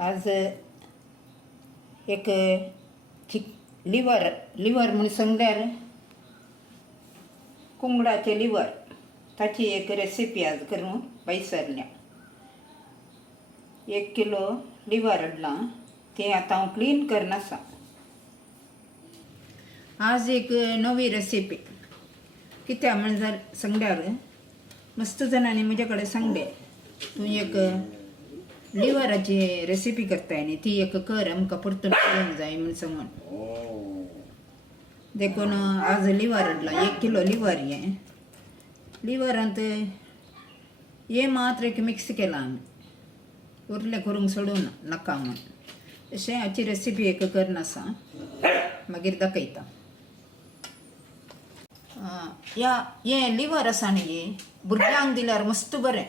आज एक लिवर म्हणून सांगल्यार कोंबडाचे लिवर ताची एक रेसिपी आज करूं विसरल्या. 1 किलो लिवर हाडलां ते आतां हांव क्लीन करन आसा. आज एक नवी रेसिपी कित्याक म्हणजे सांगल्यार मस्त जाणांनी म्हजे कडेन सांगले तूं एक लिवराची रेसिपी करताय न्ही ती एक कर आमकां परतून करूंक जाय म्हण सांगून देखून आज लिवर हाडला. 1 किलो लिवर हें लिवरांत हे मात्र एक मिक्स केला आमी उरलें करूंक सोडून नाका म्हूण अशें हाची रेसिपी एक करन आसा मागीर दाखयता. हें लिवर आसा न्ही भुरग्यांक दिल्यार मस्त बरें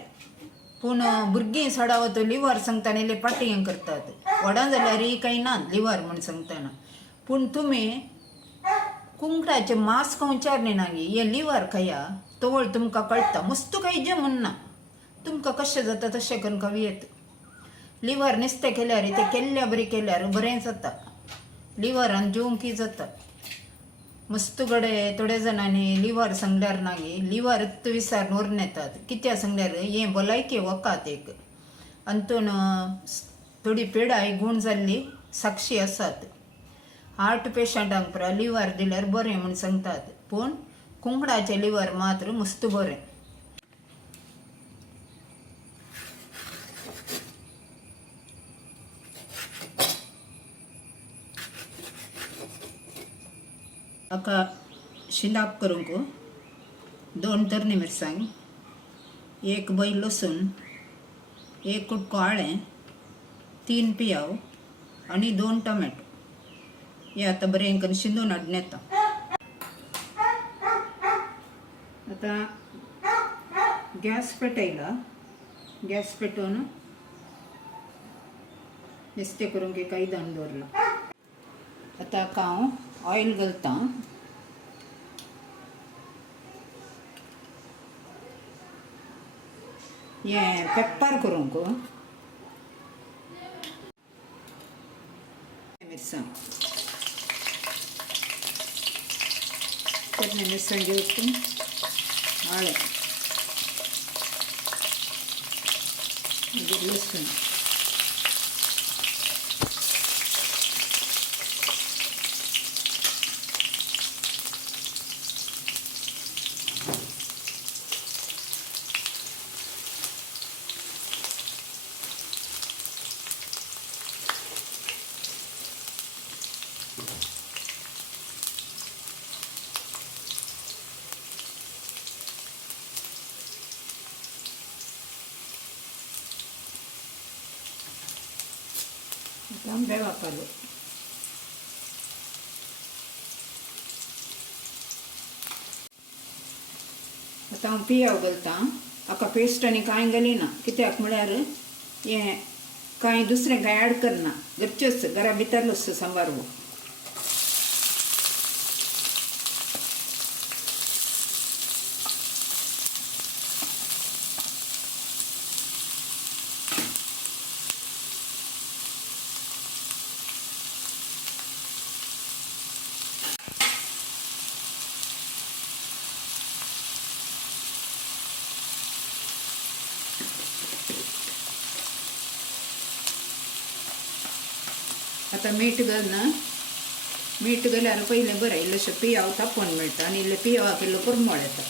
पूण भुरगीं सडावं तो लिवर सांगता न्ही पाटयें करतात. व्हडां जाल्यार कांय ना लिवर म्हूण सांगतना पूण तुमी कुंकडाचें मांस खावच्यार ना गे हें लिवर खाया तवळ तुमकां कळटा. मस्त खायचें म्हूण ना तुमकां कशें जाता तशें करून खावयेत. लिवर नुस्तें केल्यार तें केल्ल्या बरें केल्यार बरें जाता. लिवरान जेवंकय जाता मस्त गडे. थोड्या जाणांनी लिवर सांगल्यार ना गे लिवरच विसारून व्हरून येतात. कित्याक सांगल्यार हें भलायकी वखात एक अंतून थोडी पिडाय गूण जाल्ली साक्षी आसात. हार्ट पेशंटांक पुरा लिवर दिल्यार बरें म्हूण सांगतात पूण कुंकडाचें लिवर मात्र मस्त बरें. हाका शिंदाप करूंक 2 तरणी मिरसांग, 1 बैल लसूण, 1 कुडको आळें, 3 पियाव आनी 2 टोमॅटो हे आतां बरें करून शिंदून हाडून येता. आतां गॅस पेटयला. गॅस पेटोवन नुस्तें करूंक एक आयदन दवरला. आतां हाका हांव ऑयल घालता. हें पेप्पर करूंक मिरसांग तेन्ना मिरसांग घेवून आळें मागीर लसूण तांबे वापरले. आतां हांव पियाव घालता. हाका पेस्ट आनी कांय घालिना कित्याक म्हळ्यार हें कांय दुसरें कांय ऍड करना गच्चूच घरा भितरलोच सांबार हो. आतां मीठ घाल ना. मीठ घाल्यार पयलें बरें इल्लेशें पियाव तापोवन मेळटा आनी इल्लें पियावाक इल्लो परमळ येता.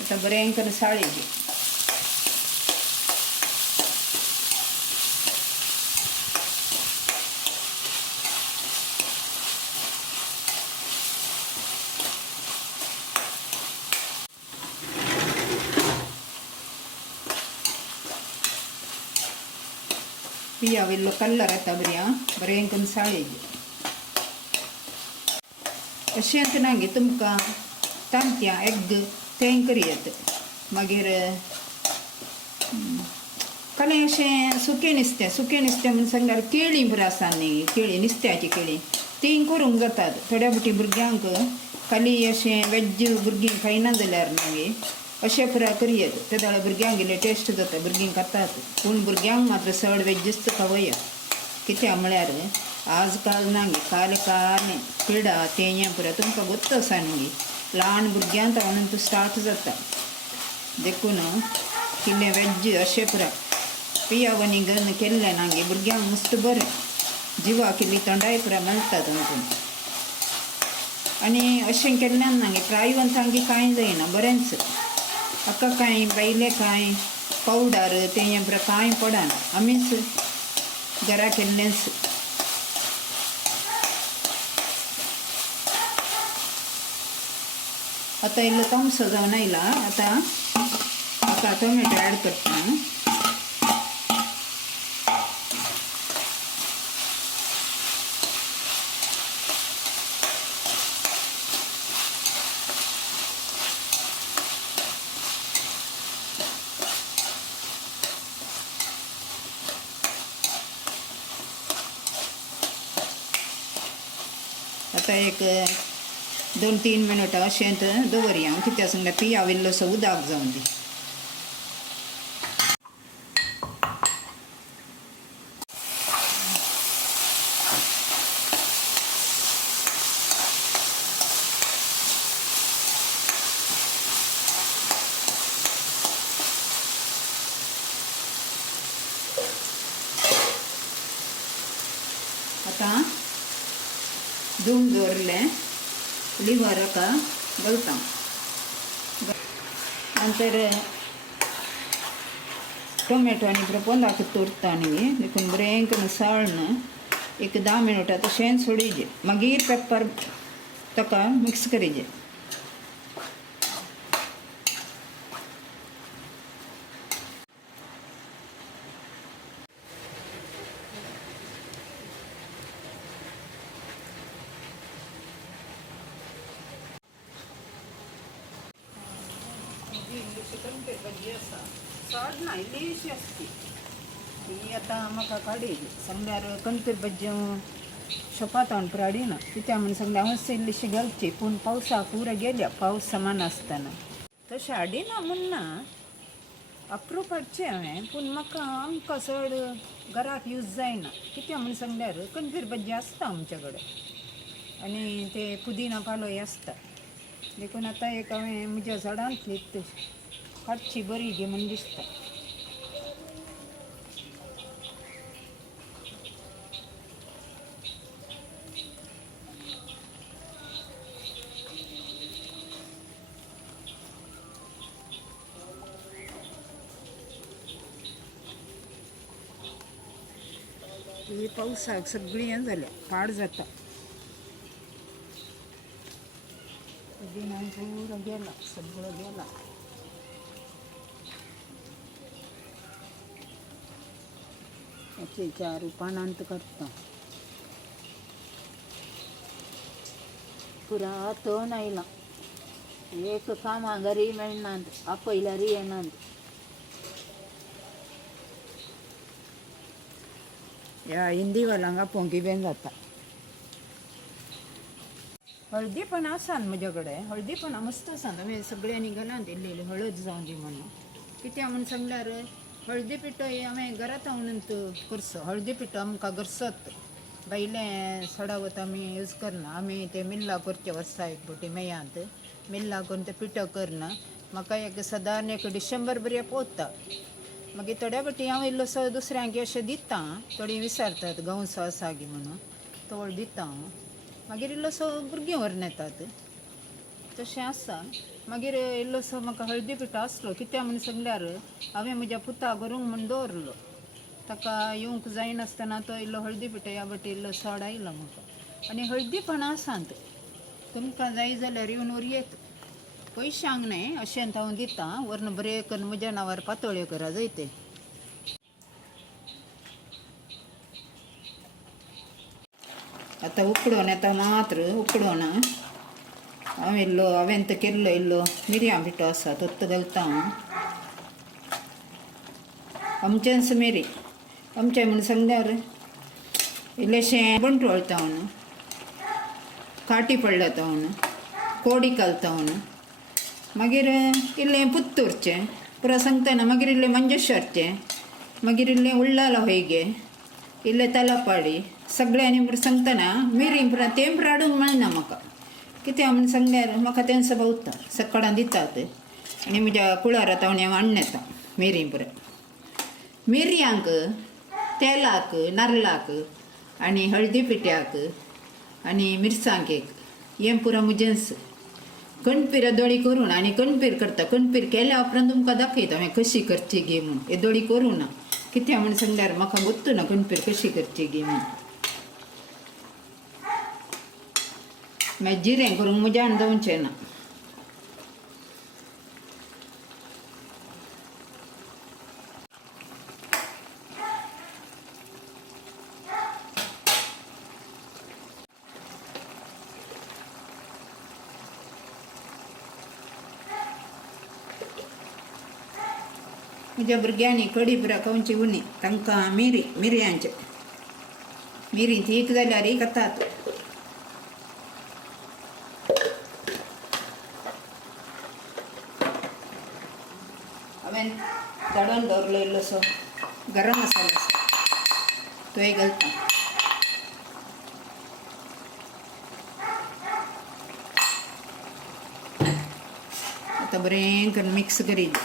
आतां बरें करून साळयेचें पियाव इल्लो कलर येता बरें करून साळयेचें. अशेंच ना गे तुमकां तांतयां एग तें करयेत मागीर कालें अशें सुकें नुस्तें म्हूण सांगल्यार केळीं बरीं आसा न्ही केळीं नुस्त्याची केळीं तीं करूंक जातात. थोड्या फावटी भुरग्यांक खाली अशें वेज भुरगीं खायना जाल्यार न्ही अशे पुरा करयेत तेदळ भुरग्यांक इल्लें टेस्ट जाता भुरगीं खातात पूण भुरग्यांक मात्र चड वेज्जस्त खावया कित्याक म्हळ्यार आज काल नांगे काल काल पिडा तें पुरा तुमकां गोत्त आसा न्ही ल्हान भुरग्यांक म्हणून तूं स्टार्ट जाता देखून किल्लें वेज अशें पुरा पियावनी घन केल्लें नांगे भुरग्यांक मस्त बरें जिवाक इल्ली थंडाय पुरा मेळटा तातूंत आनी अशें केल्ल्यान नांगे प्रायवंतांगी कांय जायना बरेंच हाका कांय बायले कांय पावडर तें पुरा कांय पडना आमीच घरा केल्लेंच आतां इल्लो तामसो जावन आयला आतां टोमॅटो ॲड करता आतां एक 2-3 मिनटां अशें दवरया कित्याक सांगल्यार पियाव इल्लोसो उदक जावन दी आतां धुवन दवरलें लिव्हर हाका घालता नंतर टोमॅटो आनी बरें पोंदाक तोरता न्ही देखून बरें करून साळन एक 10 मिनटां तशेंच सोडिचें मागीर पेपर ताका मिक्स करीचें भाजी आसा चड ना इल्लीशी आसती ती आतां म्हाका काडयली सांगल्यार कंतर भाज्यो शॉपांत हाडून पुरो हाडिना कित्याक म्हण सांगल्यार हांव इल्लीशी घालची पूण पावसाक पुरो गेल्या पावस समान आसतना तशें हाडिना म्हूण ना अप्रूप हाडचें हांवें पूण म्हाका आमकां चड घराक यूज जायना कित्याक म्हण सांगल्यार कंदीर भाजी आसता आमच्या कडेन आनी ते पुदिना पालोय आसता देखून आतां एक हांवें म्हज्या झाडांतली हाडची बरी गे म्हण दिसता ही पावसाक सगळी हें जाल्या पाड जाता पुदिना पुरो गेला सगळो गेला याचे 4 पानांत करता पुरा तण आयला एक कामां घरी मेळनात आपयल्यार येनात ह्या हिंदीवाल्यांक आपोवंक कितें जाता हळदी पण आसा म्हज्या कडेन हळदी पण मस्त आसा हांवें सगळ्यांनी घालान दिल्ली हळद जावं दी म्हणून कित्याक म्हण सांगल्यार हळदी पिठो हांवें घरांत हाडूनच करचो हळदी पिठो आमकां घरचोच भायलें सडावत आमी यूज करना आमी ते मिल्ला करचे वर्सा एक फावटी मेळ्यांत मिल्ला करून ते पिठो करना म्हाका एक सदां एक डिसेंबर बरें पोवता मागीर थोड्या फावटी हांव इल्लोसो दुसऱ्यांक अशें दिता थोडीं विचारतात गांवचो आसा गे म्हणून तो दिता हांव मागीर इल्लोसो भुरगीं व्हरून येतात तशें आसा मागीर इल्लोसो म्हाका हळदी पिठो आसलो कित्याक म्हण सांगल्यार हांवें म्हज्या पुताक व्हरूंक म्हण दवरलो ताका येवंक जायनासतना तो इल्लो हळदी पिठो ह्या फावटी इल्लो सड आयलो म्हाका आनी हळदी पण आसात तुमकां जाय जाल्यार येवन व्हरयेत पयशांक न्हय अशें हांव दिता व्हरून बरें करून म्हज्या नांवार पातोळ्यो करा जायते आतां उकडून येता मात्र उकडून हांवें तो केल्लो इल्लो मिरयां पिठो आसा तो घालता हांव आमचेंच मिरी आमचें म्हण सांगल्यार इल्लेशें बंट वळता काटी पडला तो कोडी घालता मागीर इल्लें पुत्तूरचें पुरो सांगतना मागीर इल्लें मंजेश्वरचें मागीर इल्लें उल्लाला होयगे इल्लें तलपाडी सगळ्यांनी पुरो सांगतना मिरी पुरो तें पुरो हाडूंक मेळना म्हाका कित्याक म्हूण सांगल्यार म्हाका तें भोंवता सकाळां दितात आनी म्हज्या कुळार आतां हांव हाडून येता मिरी पुरो मिरयांक तेलाक नाल्लाक आनी हळदी पिठ्याक आनी मिरसांगेक हें पुरो मुजेंस कणपीर दोळी करून आनी कणपीर करता कणपीर केल्या उपरांत तुमकां दाखयता हांवें कशी करची गे म्हूण हे दोळी करूं ना कित्याक म्हूण सांगल्यार म्हाका गोत्तू ना कणपीर कशी करची गे म्हूण मागीर जिरें करूंक मुजाण दवरचें ना म्हज्या भुरग्यांनी कडी पुरो खावची उणी तांकां मिरयांचे मिरी तीख जाल्यार खातात हांवें धाडून दवरलो इल्लोसो गरम मसालो आसा तो घालता आतां बरें करून मिक्स करीत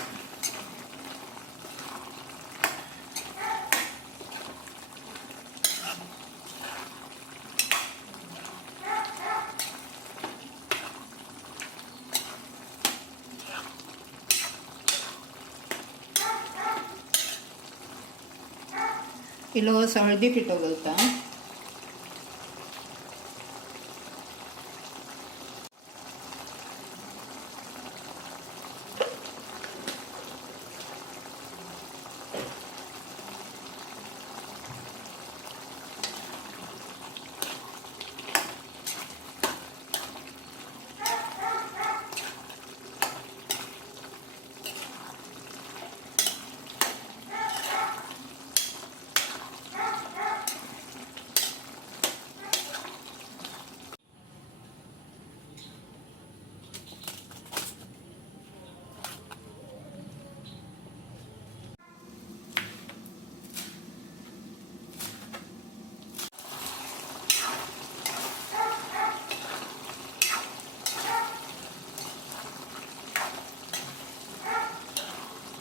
इल्लोसो हळदी पिठो घालता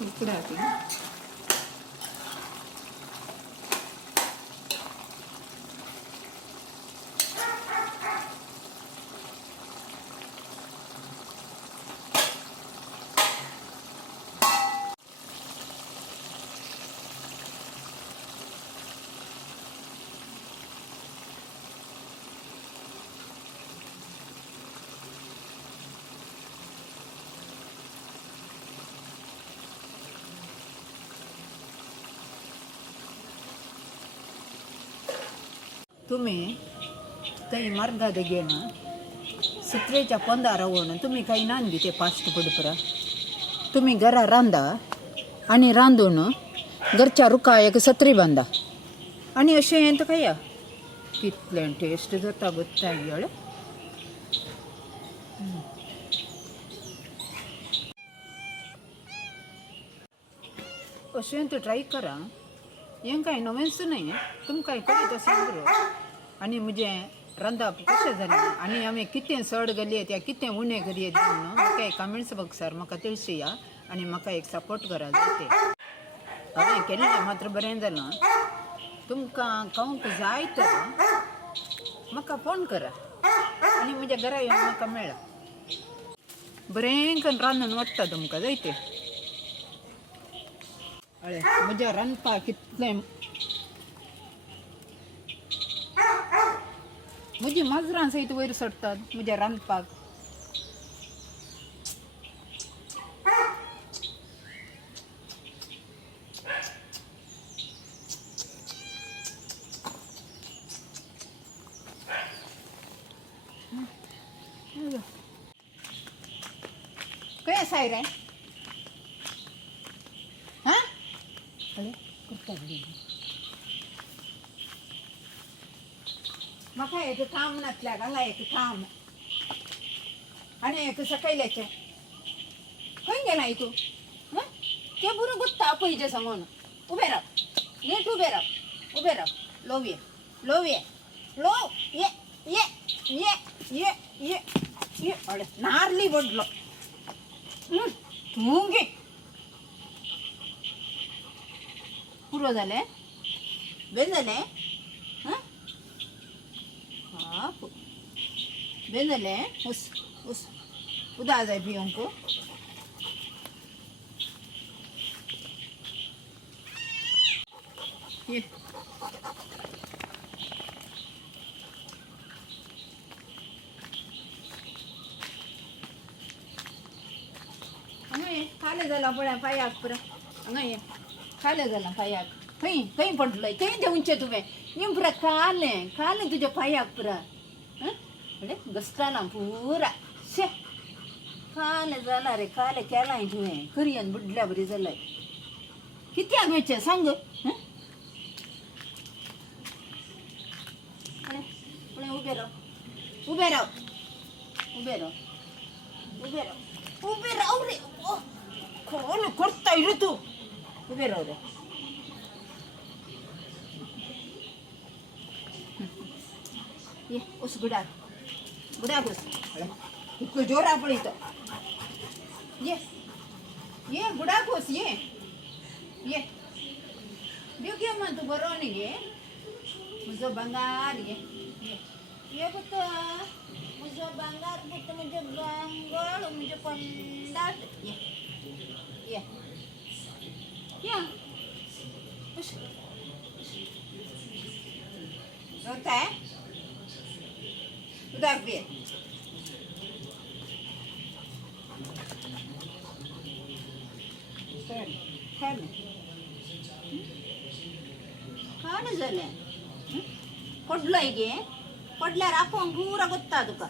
उकडा तुम्ही काही मार्गात घेण सत्रेच्या पंदार रावून तुम्ही काही नांदी ते फास्ट फूड पुरा तुम्ही घरा रांदा आणि रांदून घरच्या रुखायक सत्री बांदा आणि अशें यें खाया कितलें टेस्ट जाता गोत्ता येळ अशें तर ट्राय करा हें कांय नवेंच न्हय तुमकां करीत अशें बरो आनी म्हजें रांदप कशें जालें आनी हांवें कितें चड घालयत या कितें उणें घालयत म्हणून म्हाका कमेंट्स बॉक्सार म्हाका तिळशिया आनी म्हाका एक सपोर्ट करा जाय हांवें केल्लें मात्र बरें जालां तुमकां खावंक जाय तर म्हाका फोन करा आनी म्हज्या घरा येवन म्हाका मेळा बरें करून रांदून वाडटा तुमकां जायतें हय म्हज्या रांदपाक कितलें म्हजी माजरां सयत वयर सरतात म्हज्या रांदपाक खंय आसा रे हां म्हाका एक काम नासल्यार हांगा एक काम आनी एक सकयल्याचें खंय गेला तू ते बरं गुत्ता पयजे सांगून उबे राव नीट उबे राव लोव ये ये ये ये ये ये अरे नारली बडलो तू घे पुरो झाले बेन झाले हा बेन झाले उस उदा जाय पियोंको ये खाले झाला पळ्या पायाक पुरा हांगा ये खाले झाला पायाक खंय खंय पडलंय खंय ते उंचे तुवें पुरा खाले तुज्या पायाक पुरा अरे घसटाला पुरा शे खाले जाला रे खाले केलाय तुवें करयन बुडल्या बरी जालाय कित्याक वेचे सांग उबे राव रे खोल करता रे तू उबे राव रे ये उस गुडाक उस इतको जोरा पळीतो ये गुडाक उस ये बिवगे मग तू बरो न्ही गे म्हजो बंगार ये पुत म्हजो बंगार पुत म्हजे बंगळ म्हजे पंडात ये होता उदाक बी खाण जालें पडलोय गे पडल्यार आपोवंक पुरा गोत्ता तुका